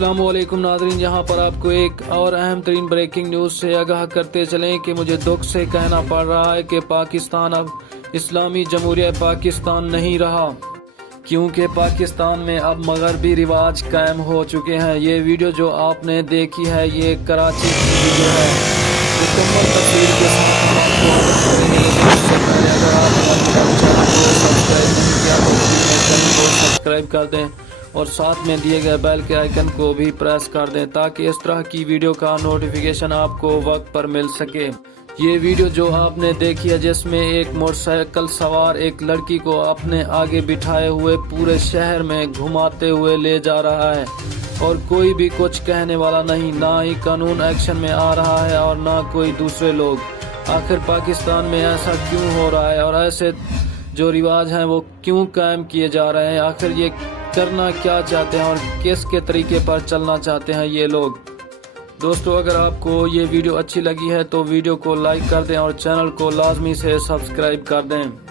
अस्सलाम वालेकुम नाज़रीन, यहाँ पर आपको एक और अहम तरीन ब्रेकिंग न्यूज़ से आगाह करते चलें कि मुझे दुख से कहना पड़ रहा है कि पाकिस्तान अब इस्लामी जमहूरिया पाकिस्तान नहीं रहा, क्योंकि पाकिस्तान में अब मगरबी रिवाज कायम हो चुके हैं। ये वीडियो जो आपने देखी है ये कराची की वीडियो है। मुकम्मल तस्वीर के साथ हम आपको आगाह करेंगे, लेकिन उससे पहले अगर आपने मेरे चैनल को सब्सक्राइब नहीं किया तो प्लीज़ चैनल को सब्सक्राइब कर दें और साथ में दिए गए बेल के आइकन को भी प्रेस कर दें ताकि इस तरह की वीडियो का नोटिफिकेशन आपको वक्त पर मिल सके। ये वीडियो जो आपने देखी है जिसमें एक मोटरसाइकिल सवार एक लड़की को अपने आगे बिठाए हुए पूरे शहर में घुमाते हुए ले जा रहा है और कोई भी कुछ कहने वाला नहीं, ना ही कानून एक्शन में आ रहा है और ना कोई दूसरे लोग। आखिर पाकिस्तान में ऐसा क्यों हो रहा है और ऐसे जो रिवाज हैं वो क्यों कायम किए जा रहे हैं? आखिर ये करना क्या चाहते हैं और किसके तरीके पर चलना चाहते हैं ये लोग? दोस्तों, अगर आपको ये वीडियो अच्छी लगी है तो वीडियो को लाइक कर दें और चैनल को लाजमी से सब्सक्राइब कर दें।